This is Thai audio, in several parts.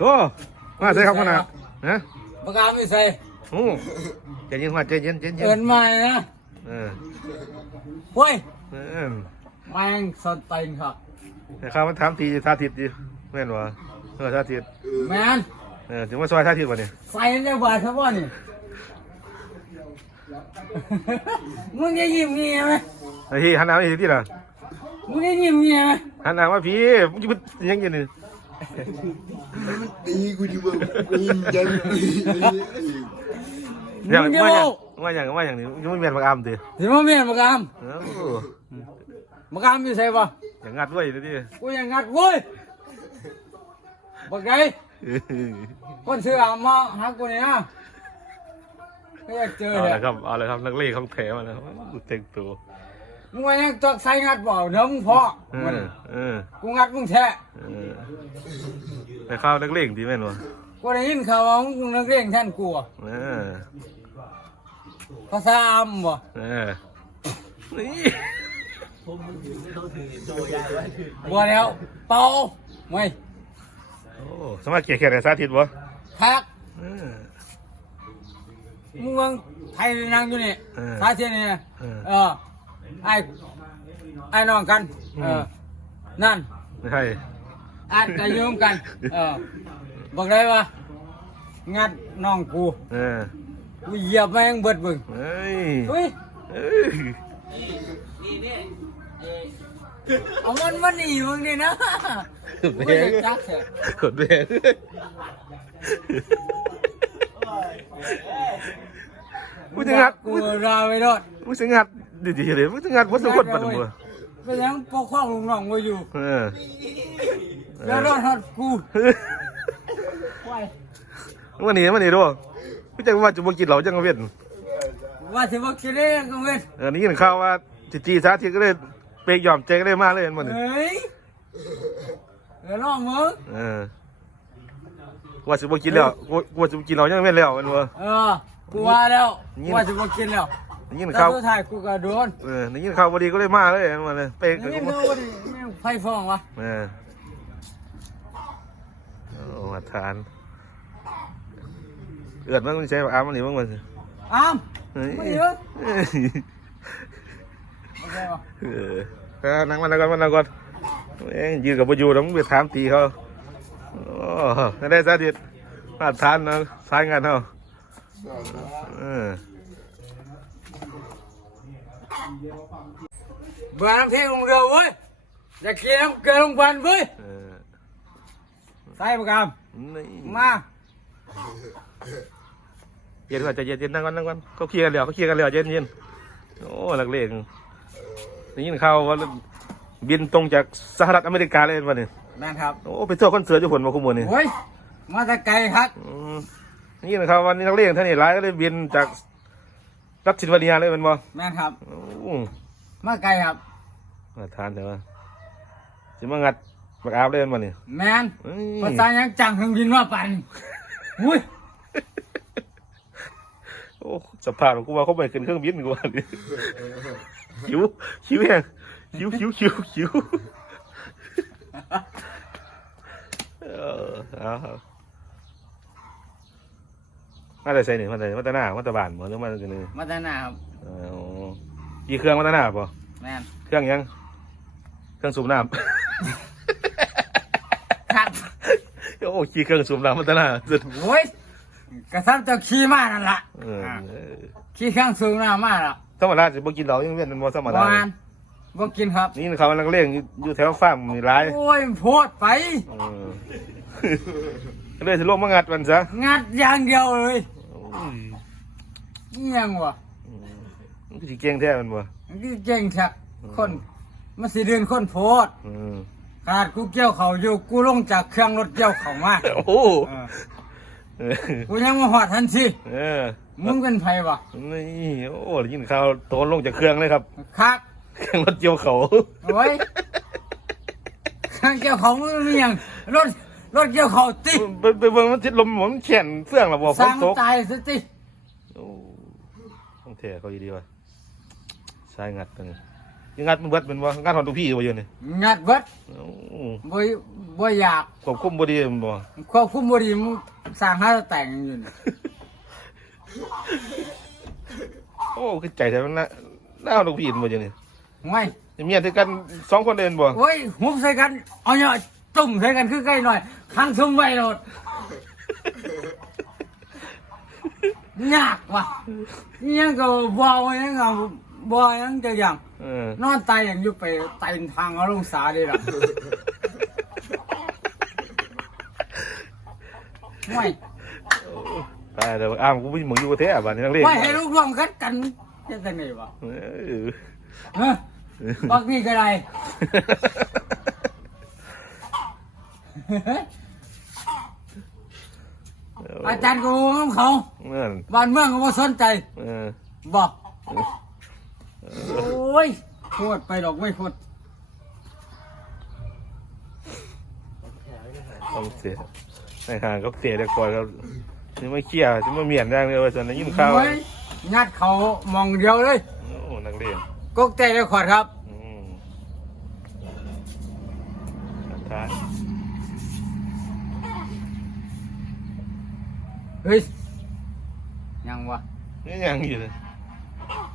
โอ้มาใส่ครับขนาดนะประกาศไม่ใส่โอ้ใจเย็นมาใจเย็นใจเย็เอินนมาเลยนะเออเฮ้ยเออแม่งสดตีนครับแต่ข้าวมันถามทีท่าทิศดิแม่นวะเออท่าทิศแมนเออถึงว่าซอยท่าทิศวะเนี่ยใส่ในบาทครับว่านี่มึงจะยิ้มเงี้ยไหมไอ้ที่หันหน้ามาอีกทีละมึงจะยิ้มเงี้ยไหมหันหน้ามาพี่มึงจะเป็นยังไงนี่ตีกูดิบ่กูยิงยันตีอย่างมึงจะว่าอย่าโอ้งว่าอย่างว่าอย่างนี้ยังไม่เมียนปากอามดิสิมาเมียนประกามเออประกามไม่ใช่ปะอย่างงัดไว้ดิดิกูยังงัดเว้ยบักไงเออคนซื้ออามาหากูนี่นะก็อยากเจอเอาเลยละครับเอาละครับนักเลงของแถมาแล้วเต็งตัวมึงว่ายังตอกใส่งัดเปล่าเดี๋ยวมึงพอเออเออกูงัดมึงแท้เออ แต่ข้าวนักเลงดีแม่นวะกูได้ยินข่าวว่ามึงนักเรียนแทนกูอะเออภาษาอัมบ่เออนี่บ่แล้วเป่าไม่โอ้สามารถเกี่ยแค่ไหนสาธิตบ่พักเออมึงเมืองไทยนั่งอยู่นี่เออสาเทียนนี่นะเออ เออไอ้ไอ้น้องกันอืมเออนั่นไม่ใช่ อาจจะยืมกัน เออบอกได้ว่างัดน้องกูเออกูเหยียบแม่งเบิดบึงเฮ้ยเฮ้ยเอ้ยเอามันมาหนีมึงนี่นะแบไม่งได้จักเถอะกดแบงมึงจะงัดกูราไปรอดมึงจะงัดดีๆเลยมึงจะงัดวัตถุคนปัดมือก็ยังปกป้องลุงน้องไว้อยู่เออ แล้วรอดฮอดกูไว้วันนี้วันนี้ด้วยพี่จังว่าจะมากินเหล้าจังเวียนว่าสิบ่คิดได้ยังกังเว้นเออนี่ยินข่าวว่าจีจีสาธิตก็เลยเปยยอมใจก็เลยมาเลยมันนี่เฮ้ยเดี๋ยวน้องมึงเออว่าจะมากินแล้วกูกูว่าจะมากินเหล้าจังเวียนแล้วมันวะเออกูว่าแล้วนี่ว่าจะบ่กินแล้วนี่ยินแต่ข่าวสุดท้ายกูก็โดนเออนี่ยินข่าวพอดีก็เลยมาเลยมันเลยเปยนี่ก็คือมาว่าดิแม่งไฟฟ้องวะเออโอ้ มาทาน เอือดมั้งไม่ใช่อ้ามมันนี่มั้งมันอ้ามเฮ้ยไม่เยอะโอเคปะเออก็นั่งมันแล้วก่อนมันแล้วก่อนเอ้ยยืนกับประยูแล้วมึงไปถามตีเขาโอ้ไม่ได้สาธิตมาทานนะสายงานเขาเออเบื่อน้ำพริกลงเรือเว้ยอยากกินน้ำเกลือลงพันเว้ยเออ ใส่ประกามนี่มาเย็นก่อนใจะเย็นเย็นนั่งก่อนนั่งก่อนเขาเคลียร์กันแล้วเขาเคลียร์กันแล้วเย็นเย็นโอ้หลักเลงได้ยินข่าวว่าบินตรงจากสหรัฐอเมริกาเลยวันนี้นั่นครับโอ้ไปเที่ยวคอนเสิร์ตญี่ปุ่นมาคุ้มมือนี่โอ้ยมาแต่ไกลครับอืมได้ยินข่าววันนี้นักเลงท่านนี่ร้ายก็เลยบินจากรัฐซิลเวเนียเลยเป็นบ่แม่นครับโอ้มาไกลครับมาทานเถอะวะจะมางัด ปากอาบเลยมันนี่แมนเอ้ยภาษายังจังเครื่องบินว่าปันอุ้ยโอ้สภาพของกูว่าเขาไปขึ้นเครื่องบินกูว่านี่คิวคิวแห้งคิวคิวคิวคิวเออเอาครับมาแต่ใส่หนึ่งมาแต่มาแต่หน้ามาแต่บ้านบ่หรือมาแต่นี่มาแต่หน้าครับเออโอ้กี่เครื่องมาแต่หน้าป่ะแมนเครื่องยัง เครื่องสูบน้ำครับ โอ้ขี่เครื่องสูบน้ำมาแต่หน้าสุดโอ้ยกระซับจะขี่มานั่นละเออเออขี่เครื่องสูงหน้ามาละธรรมดาจะบ่กินเหล้ายังเวียนเป็นบ่ธรรมดา วานบ่กินครับ นี่เขากำลังเลี้ยงอยู่อยู่แถวฟาร์มมีร้ายโอ้ยโพดไป เออก็เลยสิลงมางัดมันซะงัดอย่างเดียวเลยโอ้ยอิหยังวะมันก็สิเก่งแท้มันบ่มันก็เก่งแท้คนมันสิเดินคนโพด อืม ขนาดกูเกี่ยวเขาอยู่กูลงจากเครื่องรถเกี่ยวเขามาโอ้โหเออเออกูยังมาหอดทันทีเออมึงเป็นไผวะนี่โอ้ได้ยินข่าวโตนลงจากเครื่องเลยครับ คักเครื่องรถเกี่ยวเขา โอ้ยเครื่องเกี่ยวเขามึงมีหยังรถรถเกี่ยวเขาติไปไปเบิ่งมันทิศลมมันแขนเฟื่องแล้วบ่ฝสร้านงตกตายซะติ โอ้ต้องแท้เขาอีดีว่ะสายงัดตัวนี้ ยังงัดมันเบิดเป็นบ่งัดหอนทุกพี่บ่อยู่นี่งัดเบิดโอ้บ่บ่อยากควบคุมบ่ดีมันบ่ควบคุมบ่ดีมึงสร้างหาแต่งอยู่นี่โอ้คือใจแท้มันน่ะน่าเอาทุกพี่มันบ่อยู่นี่ไม่เมียที่กันสองคนเดินบ่โอ้ยหุบใส่กันเอาเนาะจุ่มใส่กันคือใกล้หน่อยข้างซุ่มไว้โลดยากว่ะยังก็บ่ยังก็ บ่ยังจะอย่างเออนอนตายอย่างอยู่ไปไต่ทางเอาลงสาดีล่ะไม่ตายแล้วอ้ามกูบ่มึงอยู่ประเทศอะบัดนี้นักเลงไม่ให้ลูกร่วมกันกันจะได้ไงวะเออฮะบักนี่ก็ได้อาจารย์ก็รู้ของเขาเนั่นบ้านเมืองก็บ่สนใจเออบอก โอ้ยโคตรไปดอกไม่โคตรต้องเสียในห่างก็เสียได้ก่อนครับจะไม่เคลียร์จะไม่เมียนได้เลยว่าจะได้ยินข่าวโอ้ยงัดเขามองเดียวเลยโอ้นักเลงกกเตะเลยขอดครับอืมท้ายเฮ้ยยังวะนี่ยังอยู่เลย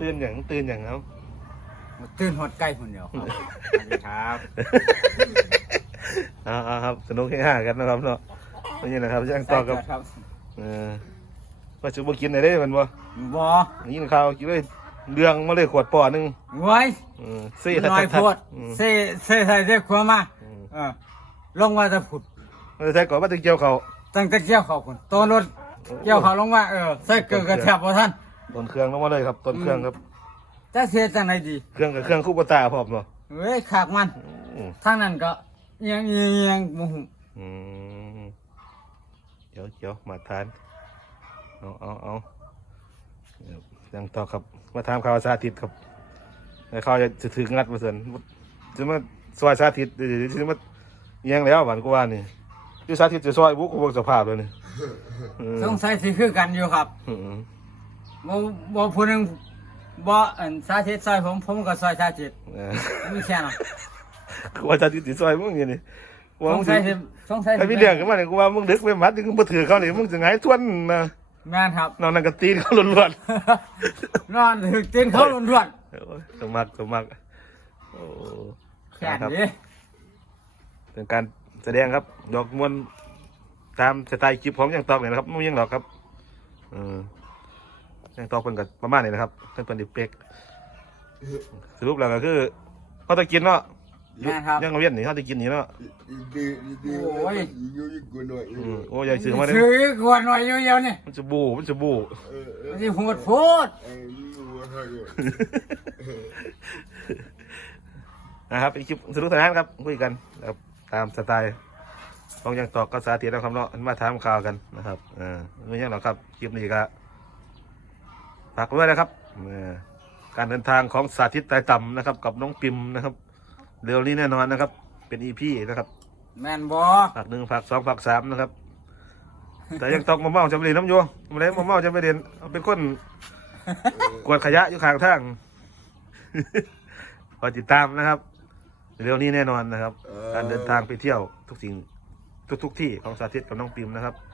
ตื่นอย่างตื่นอย่างครับตื่นหดใกล้คนเดียวครับสวัสดีครับเอาเอาครับสนุกให้ห้ากันนะครับเนาะนี่นะครับยังต่อกับครับเออว่าจะบ่กินอะไรได้มันบ่บอยินข่าวกินเลยเรื่องมาเลยขวดปอหนึงไว้เออซี่น้อยโพดอืมเซ่เซ่ใส่เซ่ขวามาอืมเออลงมาจะผุดมันจะใช้ก่อนว่าจะเกี่ยวเขาตั้งแต่เกี่ยวเขาคนตัวรถเกี่ยวเขาลงมาเออใส่เกิดกระแทบบ่ท่าน ต้นเครื่องลงมาเลยครับต้นเครื่องครับจะเสียจังไหนดี เครื่องกับเครื่องคู่ปตาพร้อมเนาะเว้ยขากมันอืมทางนั้นก็ยังยังยังโมโหอืมเดี๋ยวเดี๋ยวมาทานเอาเอาเอาเดี๋ยวยังต่อครับ มาถามข่าวสาธิตครับแล้วเขาจะจะถึงงัดมาเสนจะมาซอยสาธิตเดี๋ยวจะมาเอียงแล้วหวานกูว่านี่อยู่สาธิตจะซอยบุกกูบอกสภาพเลยนี่อืมสงสัยสิคือกันอยู่ครับอืม บ่บ่ผู้หนึงบ่อันสาธิตซอยผมผมก็ซอยสาธิตเออมีแค่นั้นกูว่าสาธิตสิซอยมึงอย่างนี้ว่าสมึงงสัยสิสิสงสัยสิไอ้พี่เลี้ยงกันมาเนี่ยกูว่ามึงดึกไปมัดมึงมาถือเขาเนี่ยมึงจะไงายทวนนะแม่นครับ นอนนั่งกันตีนเขาล้วนนอนถึกตีนเขาล้วนๆโอ้ยสมัครสมัครโอ้ๆแค่ครับ นี้เป็นการแสดงครับ ดอกมวนตามสไตล์คลิปของยังตอกเนี่ยนะครับไม่มีหยังหรอกครับเออ ยังตอกเป็นกับประมาณนี้นะครับเพิ่นเป็นดิเป็กสรุปแล้วก็คือเขาจะกินเนาะแม่นครับ ยังเวียนนี่เขาจะกินนี่เนาะ Itu itu Oi. Itu itu nak. อืมโอ้ยใหญ่ซื้อมาเนี่ยซื้อกวนหน่อยอยู่เดียวนี่มันจะบูมันจะบู มันสิโหดโพด Ini wahai. นะครับเป็นคลิปสนุกสนานครับคุยกันนะครับตามสไตล์ของยังตอกก็สาธิตนะครับเนาะมาถามข่าวกันนะครับเออไม่ยังหรอกครับคลิปนี้ก็ ฝากไว้ด้วยนะครับเออการเดินทางของสาธิตไต่ต่ำนะครับ กับน้องปิมนะครับ เร็วนี้แน่นอนนะครับ เป็นอีพีนะครับ แม่นบ่ฝากหนึ่งฝากสองฝากสามนะครับ แต่ยังตอกมาเมาจะไปเรียนน้ำโยมาเลยมาเมาจะไปเรียนเอาเป็นคนกวาดขยะอยู่ข้างทางคอยติดตามนะครับ เร็วนี้แน่นอนนะครับ การเดินทางไปเที่ยวทุกสิ่งทุกทุกๆที่ของสาธิตกับน้องปิมนะครับฝ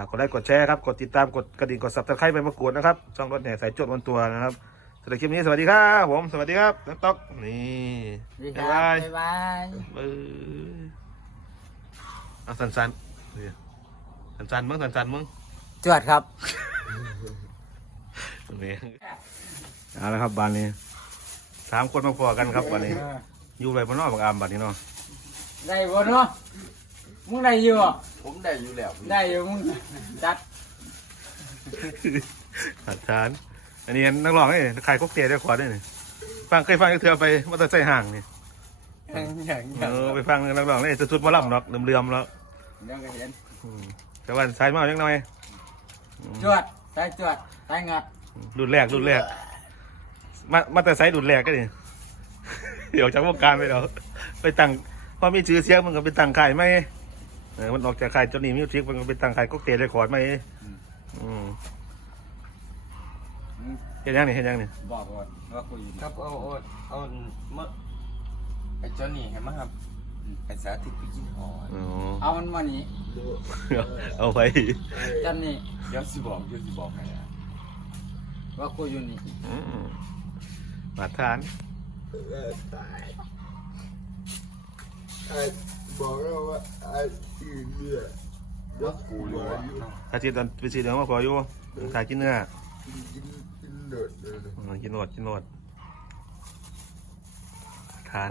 ากกดไลค์กดแชร์ครับ กดติดตามกดกระดิ่งกดซับสไครต์ไปประกวดนะครับช่องรถแห่สายจดวันตัวนะครับสำหรับคลิปนี้สวัสดีครับผมสวัสดีครับนักต๊อกนี่ดีคบ๊ารัยบบายบ๊ายบายเออเอาสันสันๆนี่สันสันๆมึงสันสันๆมึงจวดครับนี่เอาละครับบานนี้สามคนมาพอกันครับบานนี้อยู่ไรบนนอกบางอามบานนี้เนาะได้บ่เนาะ มึงได้อยู่บ่ผม dah you lah. ได้อยู่มึงจัดสันสาน อันนี้นักร้องนี่ขายค็อกเทลได้ขวดด้วยนี่ฟังเคยฟังเธอไปมอเตอร์ไซค์ห่างนี่อย่างอย่างเออไปฟังนักร้องนี่จะสุดมาล่ำหรอกเลื่อมๆแล้วเดี๋ยวก็เห็นอืมแต่ว่าสายเมายังน้อยจวดสายจวดสายงัดรุ่นแรกรุ่นแรก มามาแต่ไซส์รุ่นแรกก็ดิเดี๋ยวจากวงการไปแล้วไปตั้งพอมีชื่อเสียงมันก็ไปตั้งค่ายไหมเออมันออกจากค่ายเจ้านี่มิวสิกมันก็ไปตั้งค่ายก็เตะเรคคอร์ดไหมอืมจเฮ็ดยังนี่เฮ็ดยังนี่บอกว่าว่าคุยอยู่ครับเอาเอาเอาเมื่อไอ้เจ้านี่เห็นไหมครับไอ้สาธิตไปกินหอยอ๋อเอามันมานี่เอาไปจันนี่เดี๋ยวสิบอกเดี๋ยวสิบอกให้นะว่าคุยอยู่นี่อืมมาทาน ไอ้ บอกแล้วว่าไอ้อื่นเนี่ยว่ากูรออยู่ถ้าจิตตอนไปสีเหลืองมาขออยู่ขายกินเนื้อกินกินกินเดือดเลยนะอืมกินโนดกินโนดทาน